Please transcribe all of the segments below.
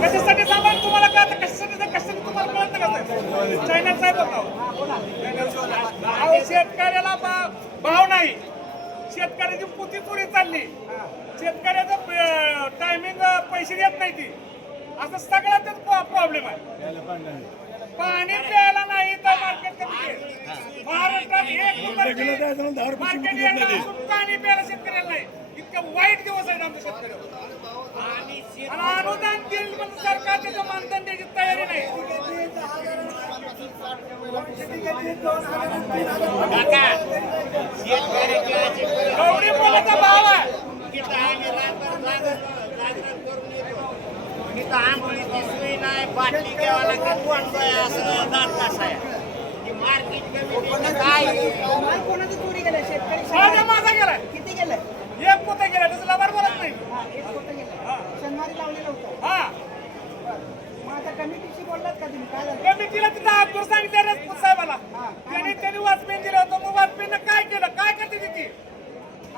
कशासाठी सामान तुम्हाला कळतं? कशासाठी तुम्हाला कळतं कसं? चायनाचा आहे बघा. शेतकऱ्याला भाव नाही, शेतकऱ्याची पुती चोरी चालली, शेतकऱ्याचं टायमिंग पैसे देत नाही ती, असं सगळ्यात प्रॉब्लेम आहे. पाणी प्यायला नाही तर मार्केट कमी. महाराष्ट्रात एक नंबर पाणी प्यायला शेतकऱ्याला नाही. इतकं वाईट दिवस आहे आमच्या शेतकऱ्यावर. आणि अनुदान देईल पण सरकार त्याचं मानधन द्यायची तयारी नाही. एवढी मोलाचा भाव आहे. आंघोळीची सोय नाही, बाटली घ्यावा लागते, कोणतं असं दाट कसं आहे की मार्केट कमिटीचं काय कोणाची चोरी गेलाय? शेतकरी माझा गेलाय, किती गेलाय? एक पोते गेलाय, त्याचं लबाड बोलत नाही. एक कोणतं गेलं? शनिवारी लावलेलं होतं. हा, मग आता कमिटीशी बोललात का तुम्ही? काय झालं? कमिटीला तिथं अब्दुल सांगितलं राजपूत साहेबाला. त्यांनी वाचपेन दिलं होतं. मग वाचपेन काय केलं? काय करते तिथे?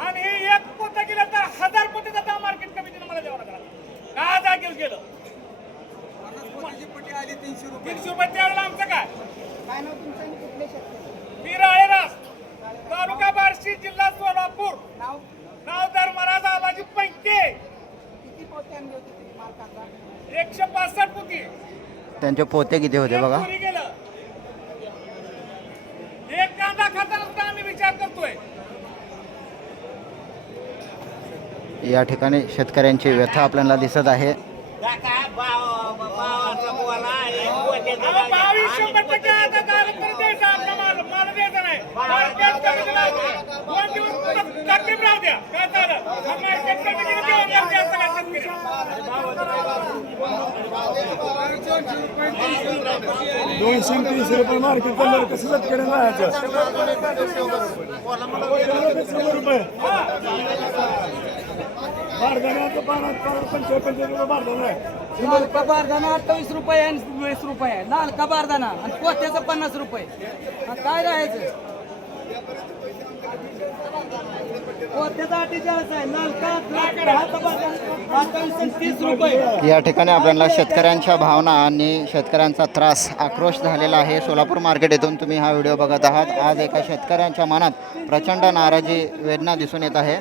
आणि हे एक पोतं गेलं तर 1000 पोते जाता मार्केट कमिटीनं मला द्यावं लागला. का जागेवर गेलं? 300 रुपये त्यावेळेला आमचं काय? काय नाव तुमचं आणि कुठले शेतकरी? बिराळे रास, तालुका बार्शी, जिल्हा सोलापूर. नाव? नाव धर्मराज आबाजी पैके. किती पोते आणले होते तुम्ही माल कांदा? 165 पोती. त्यांचे पोते किती होते बघा. चोरी गेलं. एक कांदा खाताना सुद्धा आम्ही विचार करतोय. या ठिकाणी शेतकऱ्यांची व्यथा आपल्याला दिसत आहे. भावाचा बोला अहो, 22% आता दारात द्यायचा, आपला माल द्यायचा नाही. मार्केट कमिटीला 2 दिवस तकलीफ राहू द्या. काय झालं? मार्केट कमिटीने देऊन द्या सगळ्या शेतकऱ्यांना. 230 रुपये मार्केट चाललं, कसं शेतकरी राहायचं? 100 रुपये बारदाण्याचं 55 रुपये बारदाना आहे. लाल का बारदाना 28 रुपये आणि 20 रुपये आहे. लाल का बारदाना आणि पोत्याचं 50 रुपये. काय राहायचं? पोत्याचा 48 आहे. लाल का 28 आणि 30 रुपये. या ठिकाणी आपल्याला शेतकऱ्यांच्या भावना आणि शेतकऱ्यांचा त्रास आक्रोश झालेला आहे. सोलापूर मार्केट येथून तुम्ही हा व्हिडिओ बघत आहात. आज एका शेतकऱ्यांच्या मनात प्रचंड नाराजी, वेदना दिसून येत आहे.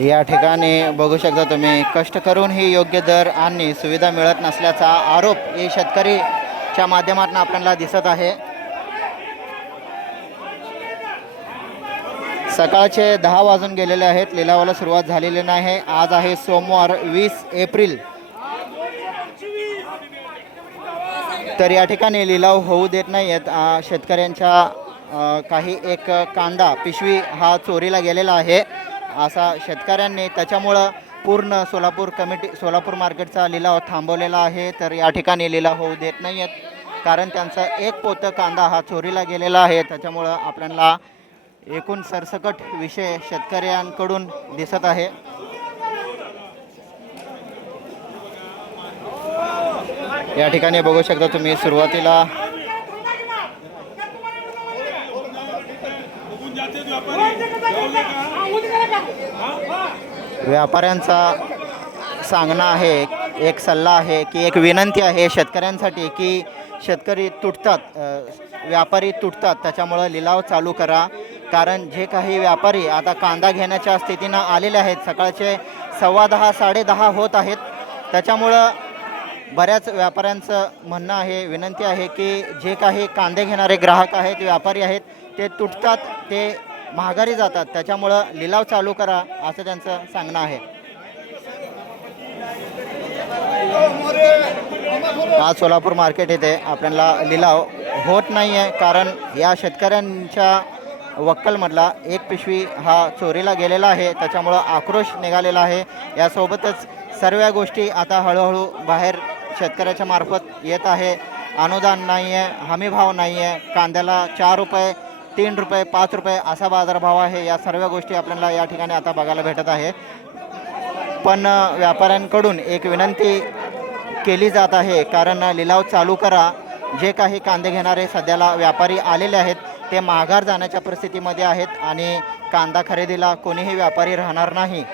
या ठिकाणी बघू शकता तुम्ही, कष्ट करून ही योग्य दर आणि सुविधा मिळत नसल्याचा आरोप हे शेतकरीच्या माध्यमातून आपल्याला दिसत आहे. सकाळचे 10 वाजून गेलेले आहेत. लिलावाला सुरुवात झालेली नाही. आज आहे सोमवार 20 एप्रिल. तर या ठिकाणी लिलाव होऊ देत नाही आहेत. शेतकऱ्यांच्या काही एक कांदा पिशवी हा चोरीला गेलेला आहे असा शेतकऱ्यांनी, त्याच्यामुळं पूर्ण सोलापूर मार्केटचा लिलाव थांबवलेला आहे. तर या ठिकाणी लिलाव होऊ देत नाही आहेत कारण त्यांचा एक पोतं कांदा हा चोरीला गेलेला आहे. त्याच्यामुळं आपल्याला एकूण सरसकट विषय शेतकऱ्यांकडून दिसत आहे. या ठिकाणी बघू शकता तुम्ही, सुरुवातीला व्यापाऱ्यांचा सांगणं आहे, एक सल्ला आहे की एक विनंती आहे शेतकऱ्यांसाठी की शेतकरी तुटतात, व्यापारी तुटतात, त्याच्यामुळं लिलाव चालू करा. कारण जे काही व्यापारी आता कांदा घेण्याच्या स्थितीनं आलेले आहेत, सकाळचे 10:15 10:30 होत आहेत, त्याच्यामुळं बऱ्याच व्यापाऱ्यांचं म्हणणं आहे, विनंती आहे की जे काही कांदे घेणारे ग्राहक आहेत, व्यापारी आहेत, ते तुटतात, ते महागारी जातात, त्याच्यामुळं लिलाव चालू करा असं त्यांचं सांगणं आहे. आज सोलापूर मार्केट येथे आपल्याला लिलाव होत नाही आहे कारण या शेतकऱ्यांच्या वक्कलमधला एक पिशवी हा चोरीला गेलेला आहे, त्याच्यामुळं आक्रोश निघालेला आहे. यासोबतच सर्व गोष्टी आता हळूहळू बाहेर शेतकऱ्याच्या मार्फत येत आहे. अनुदान नाही आहे, हमीभाव नाही आहे, कांद्याला 4 रुपये 3 रुपये 5 रुपये असा बाजारभाव आहे. या सर्व गोष्टी आपल्याला या ठिकाणी आता बघायला भेटत आहे. पण व्यापाऱ्यांकडून एक विनंती केली जात आहे, कारण लिलाव चालू करा. जे काही कांदे घेणारे सध्याला व्यापारी आलेले आहेत ते माघार जाण्याच्या परिस्थितीमध्ये आहेत आणि कांदा खरेदीला कोणीही व्यापारी राहणार नाही.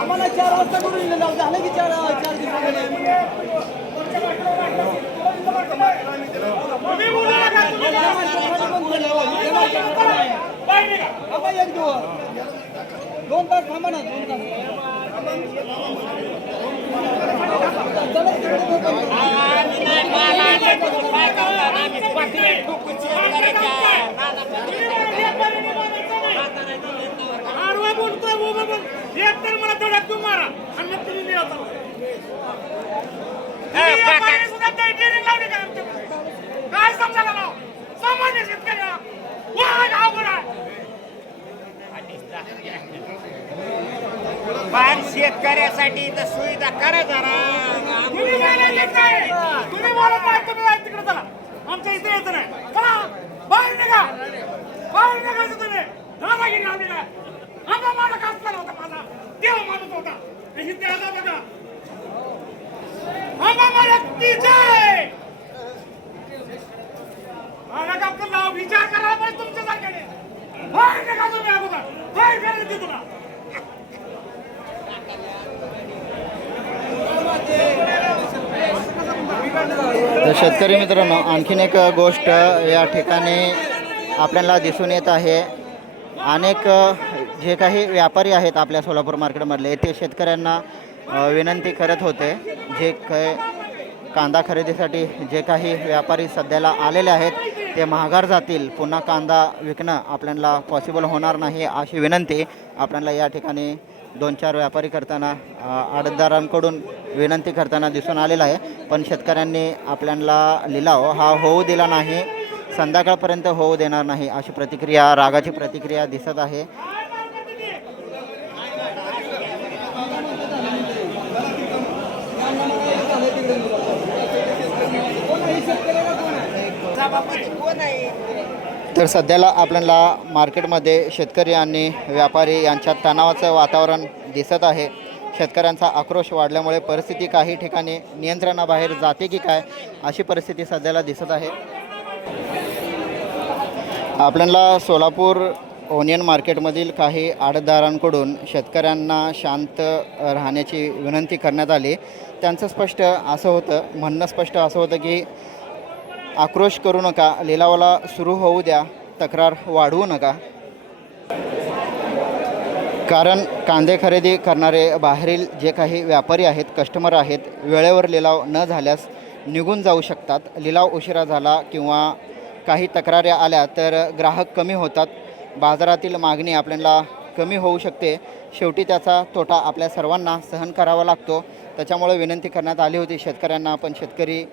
आम्हाला 4 वाजता करून लिलाव झालं की 4 दिवसामध्ये थांबा एक दिवस 2 तास थांबा ना 2 तास मला तेवढ्यात तू मारा आणि मग तुम्ही लिहा चालू. काय समजायला लाव सामान्य शेतकऱ्याला वाहन अवघड आहे. पण शेतकऱ्यासाठी तर सुविधा करा जरा. तुम्ही बोलत नाही, तुम्ही बोलत नाही, तुम्ही जाय तिकडे चला. आमच्या इथे यायचं नाही. चला बाहेर निघा, बाहेर निघायचं तुम्ही. दादागिरी आली काय? आम्हा मालक असताना होता माझा देव माणूस होता. हे त्याला बघा आम्हा मालक की जय. मालक आपलं नाव विचार करायला पाहिजे तुमच्या सारख्याने. बाहेर निघा तुम्ही अगोदर, बाहेर करायचं तुला. तर शेतकरी मित्रांनो, आणखीन एक गोष्ट या ठिकाणी आपल्याला दिसून येत आहे. अनेक जे काही व्यापारी आहेत आपल्या सोलापूर मार्केटमधले ते शेतकऱ्यांना विनंती करत होते, जे कांदा खरेदीसाठी जे काही व्यापारी सध्याला आलेले आहेत ते माघार जातील, पुन्हा कांदा विकणं आपल्याला पॉसिबल होणार नाही अशी विनंती आपल्याला या ठिकाणी 2-4 व्यापारी करताना आडतदारांकडून विनंती करताना दिसून आलेला आहे. पण शेतकऱ्यांनी आपल्याला लिलाव हा होऊ दिला नाही, संध्याकाळपर्यंत होऊ देणार नाही अशी प्रतिक्रिया, रागाची प्रतिक्रिया दिसत आहे. तर सध्याला आपल्याला मार्केटमध्ये शेतकरी आणि व्यापारी यांच्यात तणावाचं वातावरण दिसत आहे. शेतकऱ्यांचा आक्रोश वाढल्यामुळे परिस्थिती काही ठिकाणी नियंत्रणाबाहेर जाते की काय अशी परिस्थिती सध्याला दिसत आहे. आपल्याला सोलापूर ओनियन मार्केटमधील काही आडतदारांकडून शेतकऱ्यांना शांत राहण्याची विनंती करण्यात आली. त्यांचं स्पष्ट असं होतं, म्हणणं स्पष्ट असं होतं की आक्रोश करू नका, लिलावाला सुरू होऊ द्या, तक्रार वाढवू नका. कारण कांदे खरेदी करणारे बाहेरील जे काही व्यापारी आहेत, कस्टमर आहेत, वेळेवर लिलाव न झाल्यास निघून जाऊ शकतात. लिलाव उशिरा झाला किंवा काही तक्रारी आल्या तर ग्राहक कमी होतात, बाजारातील मागणी आपल्याला कमी होऊ शकते. शेवटी त्याचा तोटा आपल्या सर्वांना सहन करावा लागतो. त्याच्यामुळे विनंती करण्यात आली होती शेतकऱ्यांना, पण शेतकरी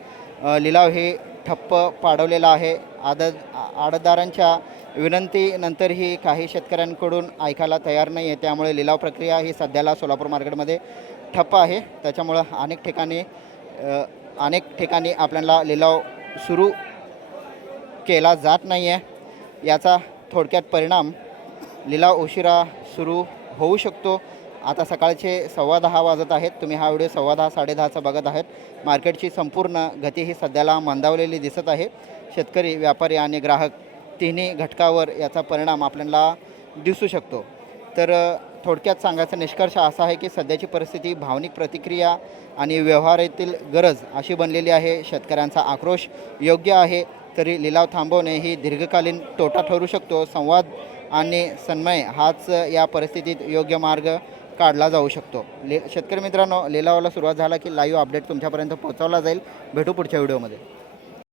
लिलाव हे ठप्प पाडवलेला आहे. आडतदारांच्या विनंतीनंतरही काही शेतकऱ्यांकडून ऐकायला तयार नाही आहे. त्यामुळे लिलाव प्रक्रिया ही सध्याला सोलापूर मार्केटमध्ये ठप्प आहे. त्याच्यामुळं अनेक ठिकाणी आपल्याला लिलाव सुरू केला जात नाही आहे. याचा थोडक्यात परिणाम लिलाव उशिरा सुरू होऊ शकतो. आता सकाळचे 10:15 वाजत आहेत. तुम्ही हा व्हिडिओ 10:15 10:30चा बघत आहेत. मार्केटची संपूर्ण गती ही सध्याला मंदावलेली दिसत आहे. शेतकरी, व्यापारी आणि ग्राहक तिन्ही घटकावर याचा परिणाम आपल्याला दिसू शकतो. तर थोडक्यात सांगायचा निष्कर्ष असा आहे की सध्याची परिस्थिती भावनिक प्रतिक्रिया आणि व्यवहारातील गरज अशी बनलेली आहे. शेतकऱ्यांचा आक्रोश योग्य आहे, तरी लिलाव थांबवणे ही दीर्घकालीन तोटा ठरू शकतो. संवाद आणि सन्मय हाच या परिस्थितीत योग्य मार्ग काढला जाऊ शकतो. शेतकरी मित्रांनो, लिलावाला सुरुवात झाला की लाईव्ह अपडेट तुमच्यापर्यंत पोहोचवला जाईल. भेटू पुढच्या व्हिडिओमध्ये.